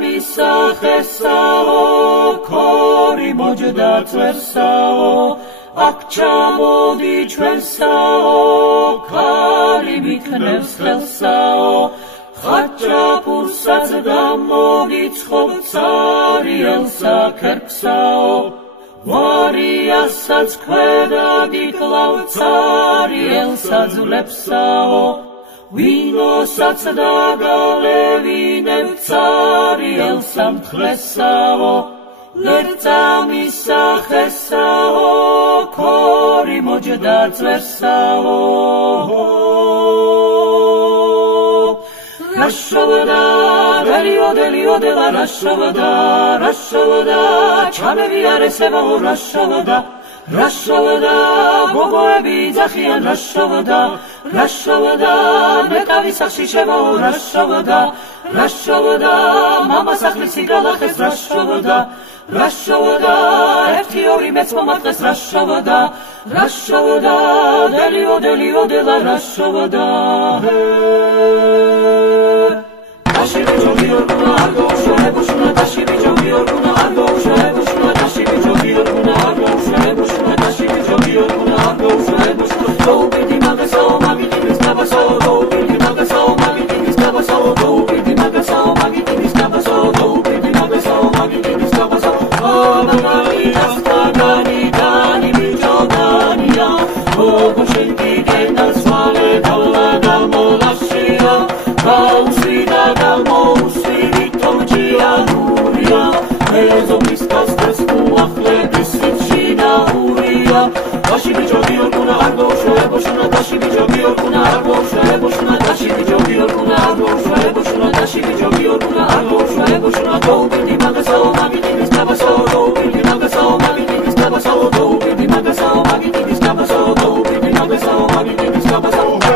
მისახესაო ქორი მოჯდა წვერსაო აქ ჩამოდი ჩვენსაო ქალი მიქნევს ხელსაო ხაჭაპურსაც გამოგიცხობ ცარიელსა ქერქსაო ვარიასაც ქვედა გიკლავ ცარიელსა ძვლებსაო ვინოსაც დაგალევინებ ცარიელსა მთლესაო ლერწა მისახესაო ქორი მოჯდა წვერსაო რაშავდა დელიოდელიოდელა რაშავდა ჩამევიარესებაო რაშავდა გოგოები ძახიან რაშავდა ნეტავის სახში შევაო რაშავდა მამას ახლისი გალახეს რაშავდა ერთი ორი მეც მომატყეს რაშავდა დელიოდელიოდელა რაშავდა Dashi bicho biorguna argo ushuna dashi bicho biorguna argo ushuna dashi bicho biorguna argo ushuna dashi bicho biorguna argo ushuna go bidi magasao magiti mistabasao go bidi magasao magiti mistabasao go bidi magasao magiti mistabasao go bidi magasao magiti mistabasao Amagani astagani dani bicho daniya go kushinki genas vale dalla gamolashia Ausida galmousidi torgia nuria Ezobis castes muachledis sitchina uria Dashi bicho biorguna argo ushuna dashi bicho biorguna argo ushuna dashi bicho biorguna argo ushuna dashi bicho biorguna argo ushuna go bidi magasao magiti mistabasao go bidi magasao magiti mistabasao go bidi magasao magiti mistabasao go bidi magasao magiti mistabasao